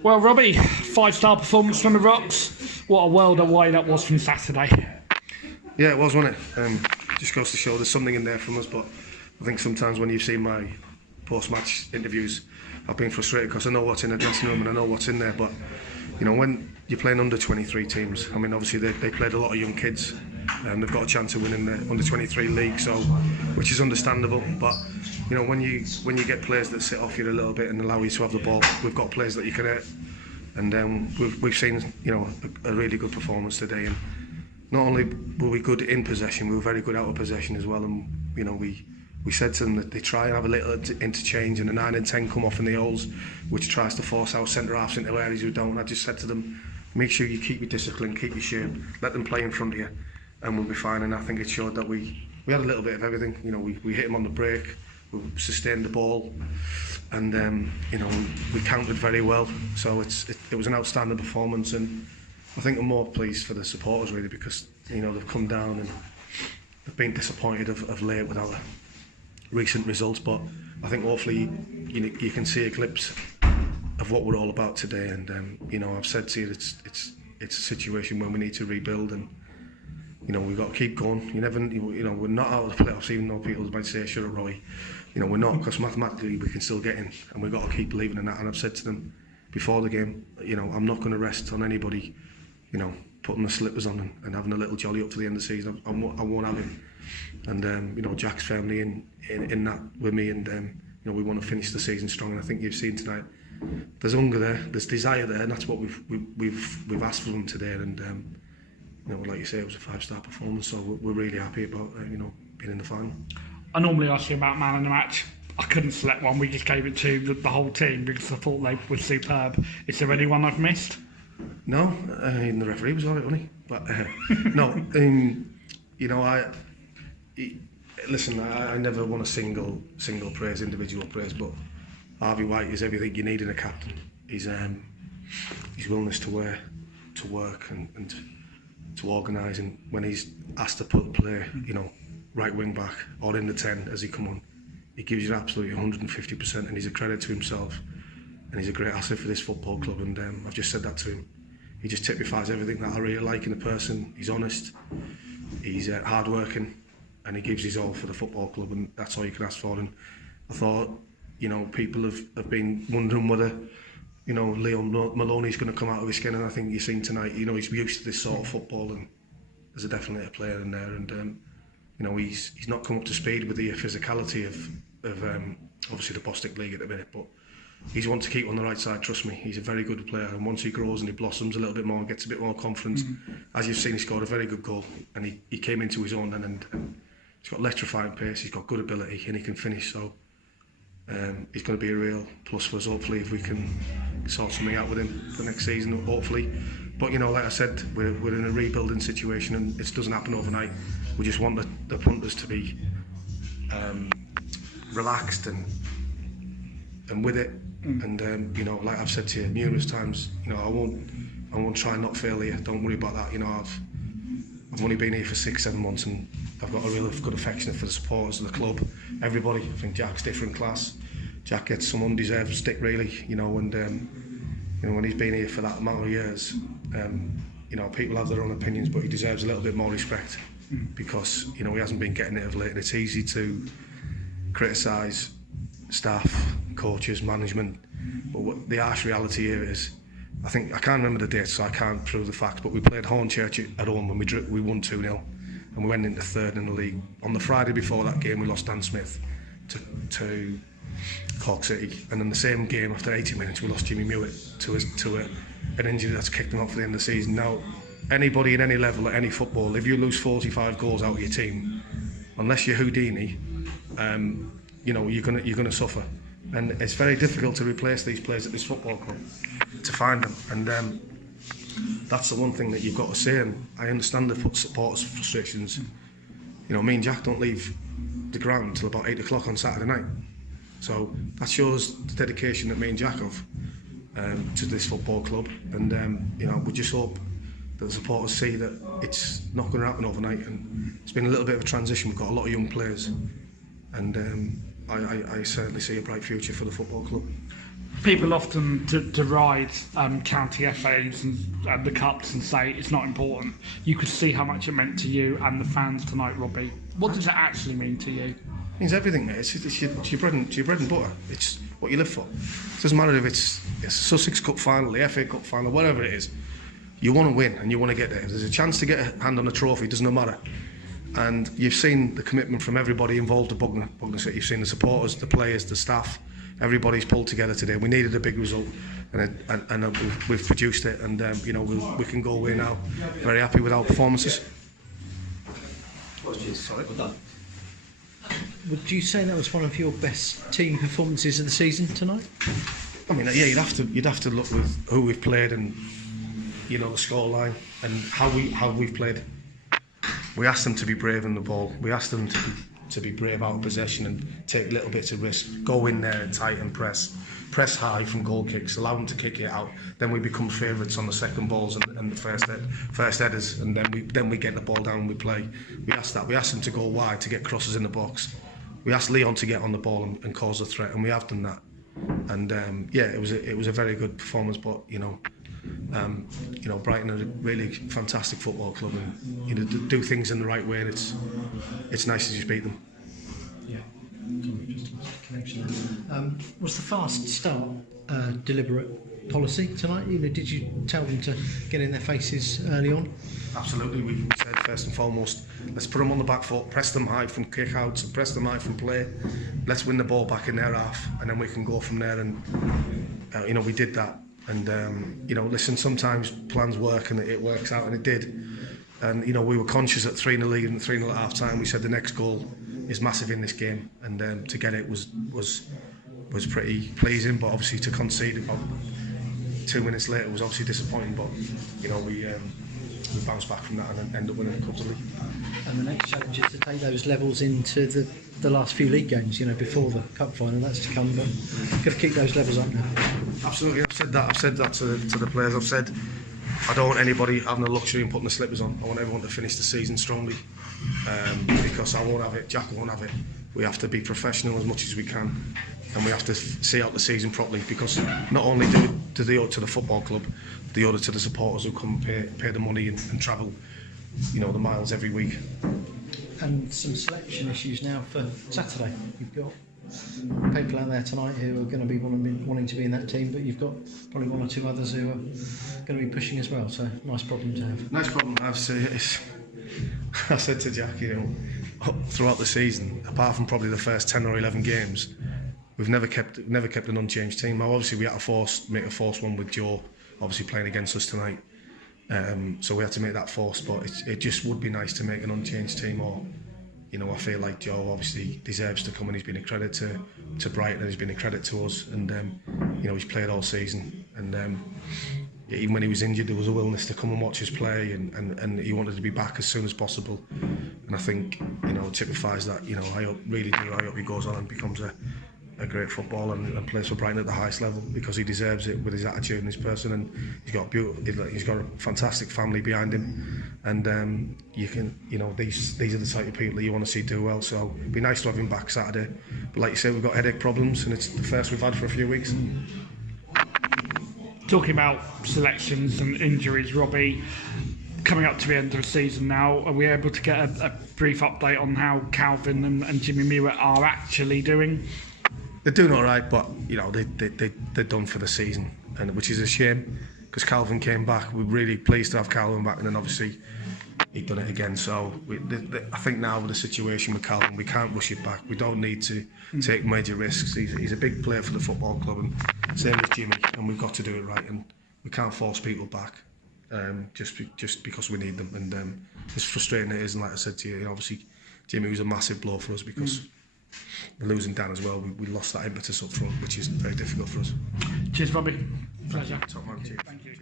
Well, Robbie, 5-star performance from the Rocks. What a world away that was from Saturday. Yeah, it was, wasn't it? Just goes to show there's something in there from us, but I think sometimes when you've seen my post-match interviews, I've been frustrated because I know what's in the dressing room and I know what's in there, but you know, when you're playing under 23 teams, I mean, obviously they played a lot of young kids and they've got a chance of winning the under 23 league, so which is understandable. But you know, when you get players that sit off you a little bit and allow you to have the ball, we've got players that you can hit, and we've seen, you know, a really good performance today. And not only were we good in possession, we were very good out of possession as well. And you know, we said to them that they try and have a little interchange, and the 9 and 10 come off in the holes, which tries to force our centre halves into areas who don't. I just said to them, make sure you keep your discipline, keep your shape, let them play in front of you, and we'll be fine. And I think it showed that we had a little bit of everything. You know, we hit them on the break, we sustained the ball, and you know, we countered very well. So it was an outstanding performance, and I think I'm more pleased for the supporters really, because you know, they've come down and they've been disappointed of late with our recent results, but I think hopefully you can see a glimpse of what we're all about today. And you know, I've said to you, it's a situation where we need to rebuild, and you know, we've got to keep going. You know, we're not out of the playoffs, even though people might say, "Shut up, Robbie." You know, we're not, because mathematically we can still get in, and we've got to keep believing in that. And I've said to them before the game, you know, I'm not going to rest on anybody, you know, putting the slippers on and having a little jolly up to the end of the season. I won't have him. And you know, Jack's firmly in that with me, and you know, we want to finish the season strong. And I think you've seen tonight, there's hunger there, there's desire there, and that's what we've asked for them today. And you know, like you say, it was a 5-star performance, so we're really happy about you know, being in the final. I normally ask you about man of the match. I couldn't select one. We just gave it to the whole team because I thought they were superb. Is there anyone I've missed? No, the referee was alright, wasn't he? But no, you know, listen, I never want to single praise, individual praise, but Harvey White is everything you need in a captain. His willingness to work and to organise, and when he's asked to play, you know, right wing back or in the 10 as he come on, he gives you absolutely 150%, and he's a credit to himself, and he's a great asset for this football club. And I've just said that to him. He just typifies everything that I really like in a person. He's honest, he's hard working, and he gives his all for the football club, and that's all you can ask for. And I thought, you know, people have been wondering whether, you know, Leon Maloney's going to come out of his skin, and I think you've seen tonight, you know, he's used to this sort of football, and there's definitely a player in there. And you know, he's not come up to speed with the physicality of obviously the Bostik League at the minute, but he's one to keep on the right side, trust me. He's a very good player, and once he grows and he blossoms a little bit more and gets a bit more confidence, as you've seen, he scored a very good goal, and he came into his own then, and he's got electrifying pace, he's got good ability, and he can finish. So he's going to be a real plus for us, hopefully, if we can sort something out with him for next season, hopefully. But you know, like I said, we're in a rebuilding situation, and it doesn't happen overnight. We just want the punters to be relaxed and with it. And you know, like I've said to you numerous times, you know, I won't try and not fail here. Don't worry about that. You know, I've only been here for 6-7 months, and I've got a real good affection for the supporters of the club, everybody. I think Jack's different class. Jack gets some undeserved stick, really. You know, and you know, when he's been here for that amount of years, you know, people have their own opinions, but he deserves a little bit more respect, because you know, he hasn't been getting it of late, and it's easy to criticise staff, coaches, management, but what the harsh reality here is, I think, I can't remember the dates, so I can't prove the facts, but we played Hornchurch at home when we won 2-0, and we went into third in the league. On the Friday before that game, we lost Dan Smith to Cork City, and in the same game, after 80 minutes, we lost Jimmy Mewett to an injury that's kicked him off for the end of the season. Now, anybody in any level at any football, if you lose 45 goals out of your team, unless you're Houdini, you know, you're gonna suffer, and it's very difficult to replace these players at this football club, to find them. And that's the one thing that you've got to say, and I understand the supporters' frustrations. You know, me and Jack don't leave the ground till about 8 o'clock on Saturday night, so that shows the dedication that me and Jack have to this football club. And you know, we just hope that the supporters see that it's not going to happen overnight, and it's been a little bit of a transition. We've got a lot of young players, and I certainly see a bright future for the football club. People often deride county FAs and the cups and say it's not important. You could see how much it meant to you and the fans tonight, Robbie. What does it actually mean to you? It means everything, mate. It's your bread and butter. It's what you live for. It doesn't matter if it's a Sussex Cup final, the FA Cup final, whatever it is. You want to win and you want to get there. If there's a chance to get a hand on a trophy, it doesn't matter. And you've seen the commitment from everybody involved at Buckner City. You've seen the supporters, the players, the staff. Everybody's pulled together today. We needed a big result, and we've produced it. And you know, we can go away now very happy with our performances. Sorry. Well done. Would you say that was one of your best team performances of the season tonight? I mean, yeah, you'd have to look with who we've played and, you know, the scoreline and how we've played. We asked them to be brave in the ball. We asked them to be brave out of possession and take little bits of risk. Go in there and tight and press high from goal kicks. Allow them to kick it out. Then we become favourites on the second balls and the first headers, and then we get the ball down and we play. We asked that. We asked them to go wide to get crosses in the box. We asked Leon to get on the ball and cause a threat, and we have done that. And yeah, it was a very good performance. But you know, Brighton are a really fantastic football club, and you know, do things in the right way, and it's nice to just beat them. Yeah. Was the fast start deliberate policy tonight? You know, did you tell them to get in their faces early on? Absolutely. We said first and foremost, let's put them on the back foot, press them high from kick-outs, and press them high from play. Let's win the ball back in their half, and then we can go from there. And you know, we did that. And you know, listen, sometimes plans work, and it works out, and it did. And you know, we were conscious at 3-0 lead and 3-0 at half time. We said the next goal is massive in this game, and to get it was pretty pleasing. But obviously to concede about 2 minutes later was obviously disappointing. But you know, we bounced back from that and ended up winning comfortably. And the next challenge is to take those levels into the last few league games, you know, before the cup final. That's to come, but you've got to keep those levels up now. Absolutely, I've said that to the players. I've said I don't want anybody having the luxury and putting the slippers on. I want everyone to finish the season strongly, because I won't have it, Jack won't have it. We have to be professional as much as we can, and we have to see out the season properly, because not only do they owe it to the football club, they owe it to the supporters who come pay the money and travel, you know, the miles every week. And some selection issues now for Saturday. You've got people out there tonight who are going to be wanting to be in that team, but you've got probably one or two others who are going to be pushing as well. So nice problem to have. Nice problem to have. I said to Jack, you know, throughout the season, apart from probably the first 10 or 11 games, we've never kept an unchanged team. Now, obviously, we had to make a forced one with Joe, obviously playing against us tonight. So we had to make that force, but it just would be nice to make an unchanged team. Or, you know, I feel like Joe obviously deserves to come, and he's been a credit to Brighton, and he's been a credit to us. And you know, he's played all season, and even when he was injured, there was a willingness to come and watch us play, and he wanted to be back as soon as possible. And I think, you know, it typifies that. You know, I hope he goes on and becomes a great footballer and plays for Brighton at the highest level, because he deserves it with his attitude and his person, and he's got a fantastic family behind him, and you know, these are the type of people that you want to see do well. So it'd be nice to have him back Saturday, but like you said, we've got headache problems, and it's the first we've had for a few weeks. Talking about selections and injuries, Robbie, coming up to the end of the season now, are we able to get a brief update on how Calvin and Jimmy Mewett are actually doing? They're doing all right, but you know, they're done for the season, and which is a shame, because Calvin came back. We're really pleased to have Calvin back, and then obviously he'd done it again. So I think now with the situation with Calvin, we can't rush it back. We don't need to take major risks. He's a big player for the football club, and same as Jimmy, and we've got to do it right, and we can't force people back just because we need them. And as frustrating it is, and like I said to you, obviously Jimmy was a massive blow for us, because we're losing Dan as well. We lost that impetus up front, which is very difficult for us. Cheers, Robbie. Pleasure. Top man. Cheers. Thank you.